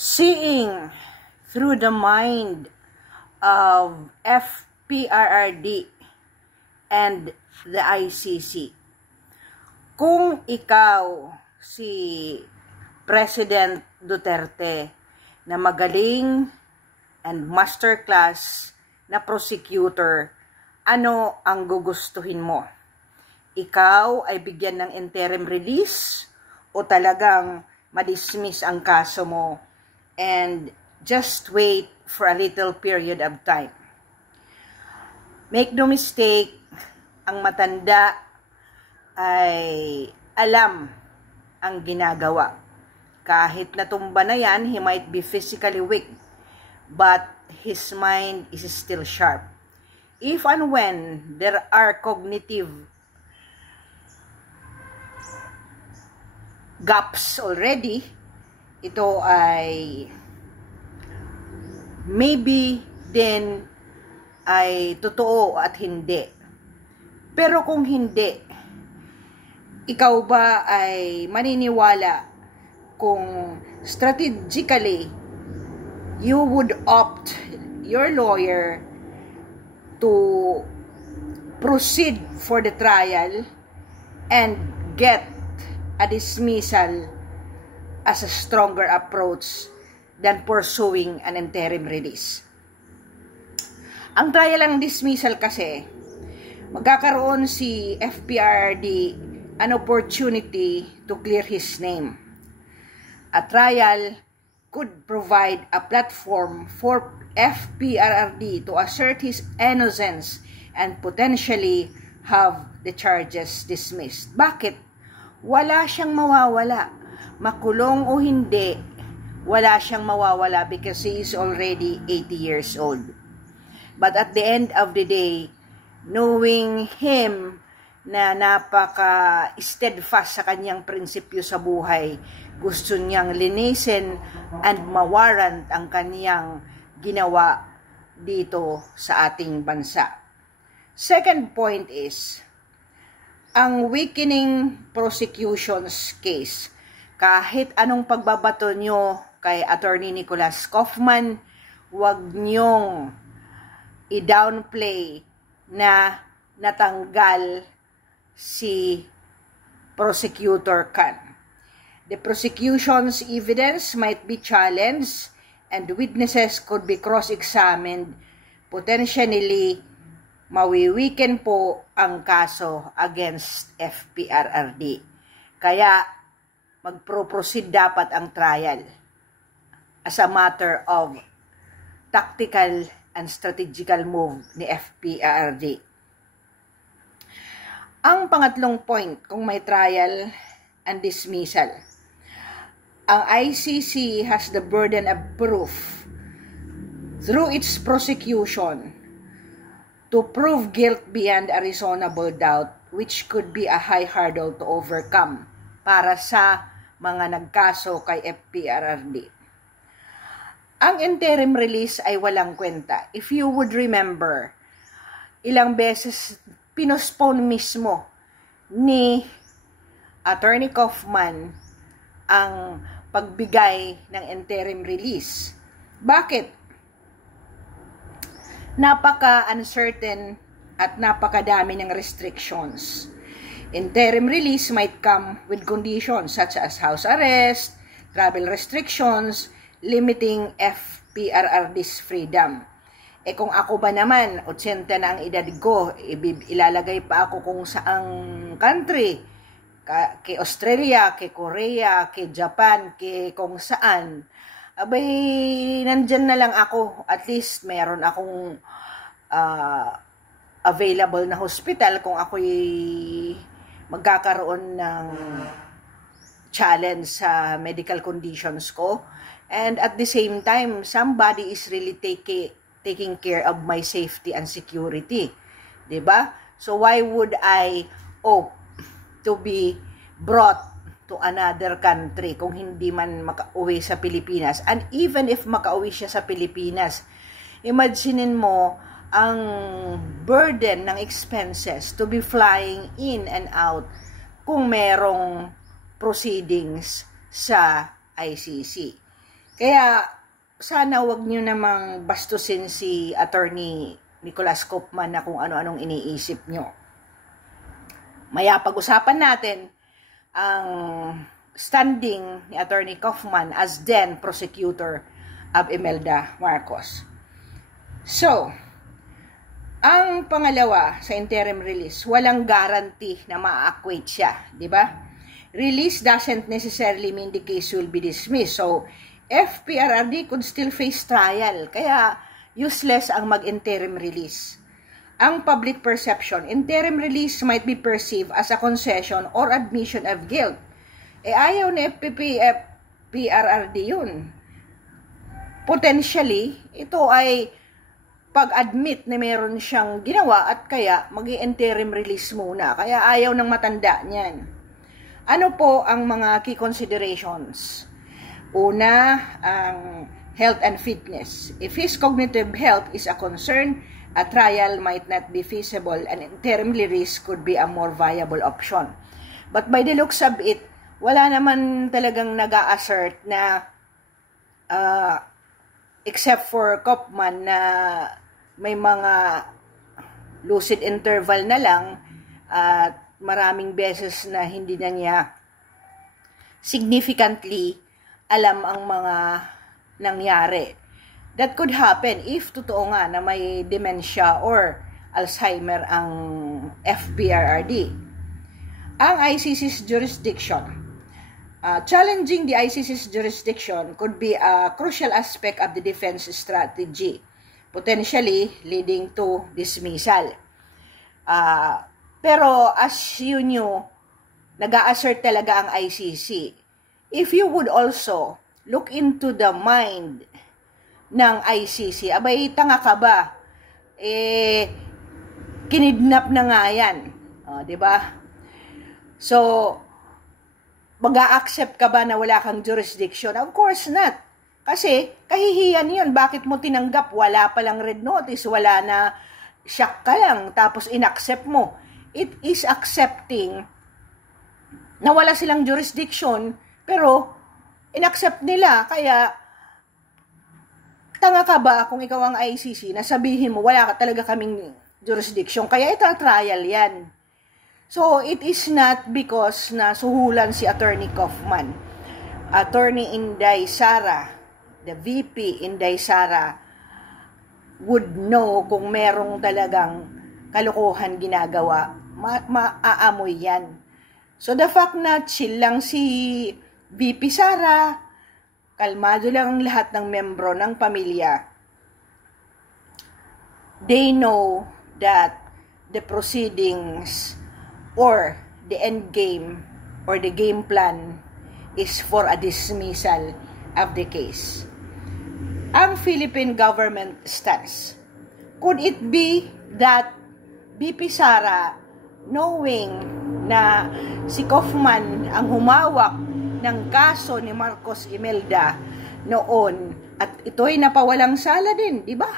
Seeing through the mind of FPRRD and the ICC. Kung ikaw si President Duterte na magaling and masterclass na prosecutor, ano ang gugustuhin mo? Ikaw ay bigyan ng interim release o talagang madismiss ang kaso mo and just wait for a little period of time? Make no mistake, ang matanda ay alam ang ginagawa. Kahit natumba na yan, he might be physically weak, but his mind is still sharp. If and when there are cognitive gaps already, ito ay maybe din ay totoo at hindi. Pero kung hindi, ikaw ba ay maniniwala kung strategically you would opt your lawyer to proceed for the trial and get a dismissal as a stronger approach than pursuing an interim release? Ang trial ang dismissal kasi, magkakaroon si FPRRD an opportunity to clear his name. A trial could provide a platform for FPRRD to assert his innocence and potentially have the charges dismissed. Bakit? Wala siyang mawawala. Makulong o hindi, wala siyang mawawala because he is already 80 years old. But at the end of the day, knowing him na napaka-steadfast sa kanyang prinsipyo sa buhay, gusto niyang linisin and mawarrant ang kanyang ginawa dito sa ating bansa. Second point is, ang weakening prosecution's case. Kahit anong pagbabato nyo kay Attorney Nicholas Kaufman, huwag nyong i-downplay na natanggal si Prosecutor Khan. The prosecution's evidence might be challenged and witnesses could be cross-examined. Potentially, mawiweaken po ang kaso against FPRRD. Kaya, magpro-proceed dapat ang trial as a matter of tactical and strategical move ni FPRRD. Ang pangatlong point, kung may trial and dismissal, ang ICC has the burden of proof through its prosecution to prove guilt beyond a reasonable doubt, which could be a high hurdle to overcome para sa mga nagkaso kay FPRRD. Ang interim release ay walang kwenta. If you would remember, ilang beses pinospone mismo ni Attorney Kaufman ang pagbigay ng interim release. Bakit? Napaka-uncertain at napakadami ng restrictions. Interim release might come with conditions such as house arrest, travel restrictions, limiting FPRRD's freedom. Kung ako ba naman, 80 na ang edad ko, ilalagay pa ako kung saang country, kay Australia, kay Korea, kay Japan, kay kung saan, abay, nandyan na lang ako. At least, mayroon akong available na hospital kung ako'y magkakaroon ng challenge sa medical conditions ko. And at the same time, somebody is really taking care of my safety and security. Diba? So, why would I opt to be brought to another country kung hindi man makauwi sa Pilipinas? And even if makauwi siya sa Pilipinas, imaginein mo ang burden ng expenses to be flying in and out kung merong proceedings sa ICC. Kaya sana wag nyo namang bastusin si Attorney Nicholas Kaufman na kung ano-anong iniisip nyo. Maya pag-usapan natin ang standing ni Attorney Kaufman as then prosecutor of Imelda Marcos. So, ang pangalawa sa interim release, walang guarantee na ma-acquit siya, di ba? Release doesn't necessarily mean the case will be dismissed. So, FPRRD could still face trial. Kaya, useless ang mag-interim release. Ang public perception, interim release might be perceived as a concession or admission of guilt. Ayaw ni FPRRD yun. Potentially, ito ay pag-admit na meron siyang ginawa at kaya mag-interim release muna. Kaya ayaw ng matanda niyan. Ano po ang mga key considerations? Una, ang health and fitness. If his cognitive health is a concern, a trial might not be feasible and interim release could be a more viable option. But by the looks of it, wala naman talagang nag-a-assert na except for Kaufman na may mga lucid interval na lang at maraming beses na hindi na niya significantly alam ang mga nangyari. That could happen if totoo nga na may dementia or Alzheimer ang FPRRD. Ang ICC's jurisdiction. Challenging the ICC's jurisdiction could be a crucial aspect of the defense strategy, potentially leading to dismissal. Pero as you knew, nag-a-assert talaga ang ICC. If you would also look into the mind ng ICC, abay, tanga ka ba? Kinidnap na nga yan. Diba? So, mag-a-accept ka ba na wala kang jurisdiction? Of course not. Kasi, kahihiyan yun. Bakit mo tinanggap? Wala palang red notice. Wala na, shock ka lang. Tapos, inaccept mo. It is accepting na wala silang jurisdiction, pero, inaccept nila. Kaya, tanga ka ba kung ikaw ang ICC na sabihin mo, wala ka talaga kaming jurisdiction. Kaya, ito trial yan. So, it is not because na suhulan si Attorney Kaufman. Attorney Inday Sara, the VP Inday Sara, would know kung merong talagang kalokohan ginagawa. Maaamoy yan. So, the fact na chill lang si VP Sara, kalmado lang ang lahat ng membro ng pamilya, they know that the proceedings or the end game or the game plan is for a dismissal of the case. Ang Philippine government stance. Could it be that VP Sara, knowing na si Kaufman ang humawak ng kaso ni Marcos Imelda noon at ito'y napawalang sala din, di ba?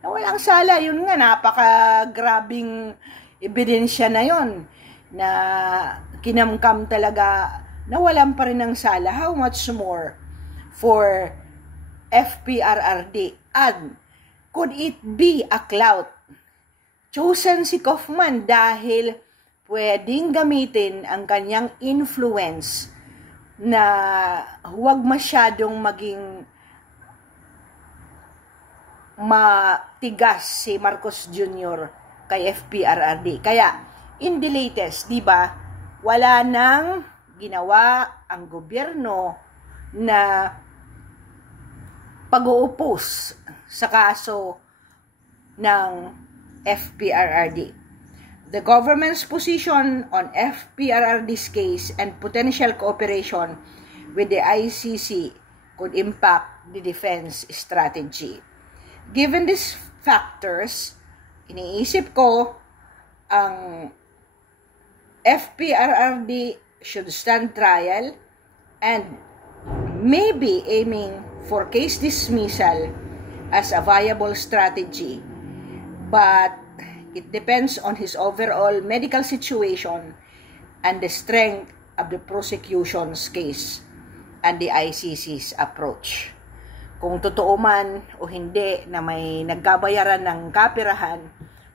Nawalang sala, yun nga, napaka-grabing ebidensya na yon na kinamkam talaga, nawalan pa rin ng sala. How much more for FPRRD? And could it be a clout? Chosen si Kaufman dahil pwedeng gamitin ang kanyang influence na huwag masyadong maging matigas si Marcos Jr. kay FPRRD. Kaya, in the latest, di ba, wala nang ginawa ang gobyerno na pag-uupos sa kaso ng FPRRD. The government's position on FPRRD's case and potential cooperation with the ICC could impact the defense strategy. Given these factors, iniisip ko ang FPRRD should stand trial and maybe aiming for case dismissal as a viable strategy. But it depends on his overall medical situation and the strength of the prosecution's case and the ICC's approach. kung totoo man o hindi na may nagkabayaran ng kapirahan,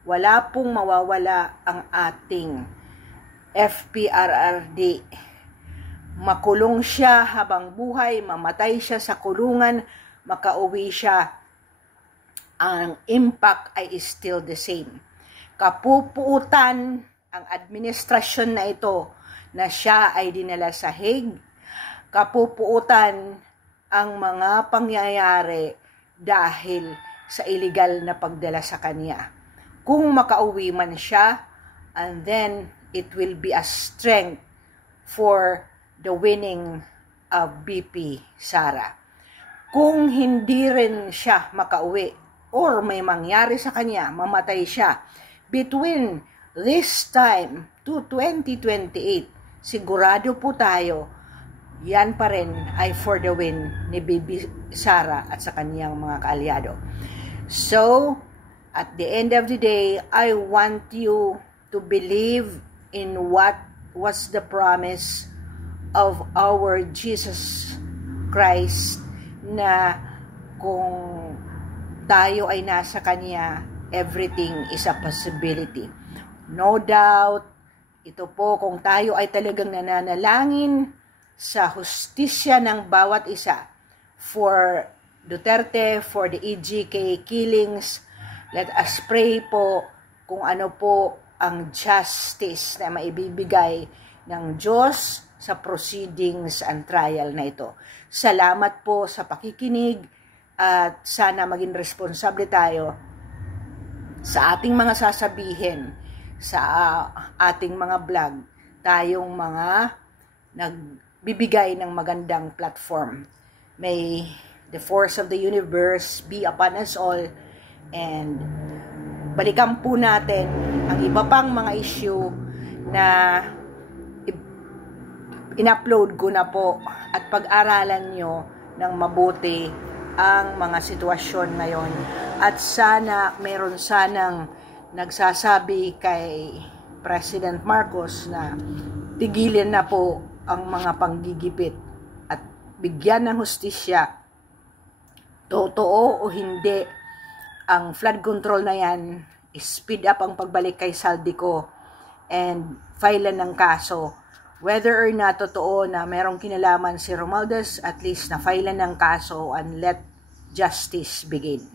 wala pong mawawala ang ating FPRRD. Makulong siya habang buhay, mamatay siya sa kulungan, makauwi siya, ang impact ay still the same. Kapupuutan ang administrasyon na ito na siya ay dinala sa Hague. Kapupuutan ang mga pangyayari dahil sa illegal na pagdala sa kanya. Kung makauwi man siya, and then it will be a strength for the winning of BP Sara. Kung hindi rin siya makauwi or may mangyari sa kanya, mamatay siya, between this time to 2028, sigurado po tayo, yan pa rin ay for the win ni BP Sara at sa kanyang mga kaalyado. So, at the end of the day, I want you to believe in what was the promise of our Jesus Christ, na kung tayo ay nasa Kanya, everything is a possibility. No doubt, ito po kung tayo ay talagang nananalangin sa hustisya ng bawat isa, for Duterte, for the EJK killings, let us pray po kung ano po ang justice na maibibigay ng Diyos sa proceedings and trial na ito. Salamat po sa pakikinig at sana maging responsable tayo sa ating mga sasabihin, sa ating mga vlog, tayong mga nagbibigay ng magandang platform. May the force of the universe be upon us all, and balikan po natin ang iba pang mga issue na in-upload ko na po, at pag-aralan nyo ng mabuti ang mga sitwasyon ngayon. At sana, meron sanang nagsasabi kay President Marcos na tigilin na po ang mga panggigipit at bigyan ng hustisya. Totoo o hindi, ang flood control na yan, speed up ang pagbalik kay Saldico and filean ng kaso. Whether or not totoo na merong kinalaman si Romualdez, at least na filean ng kaso and let justice begin.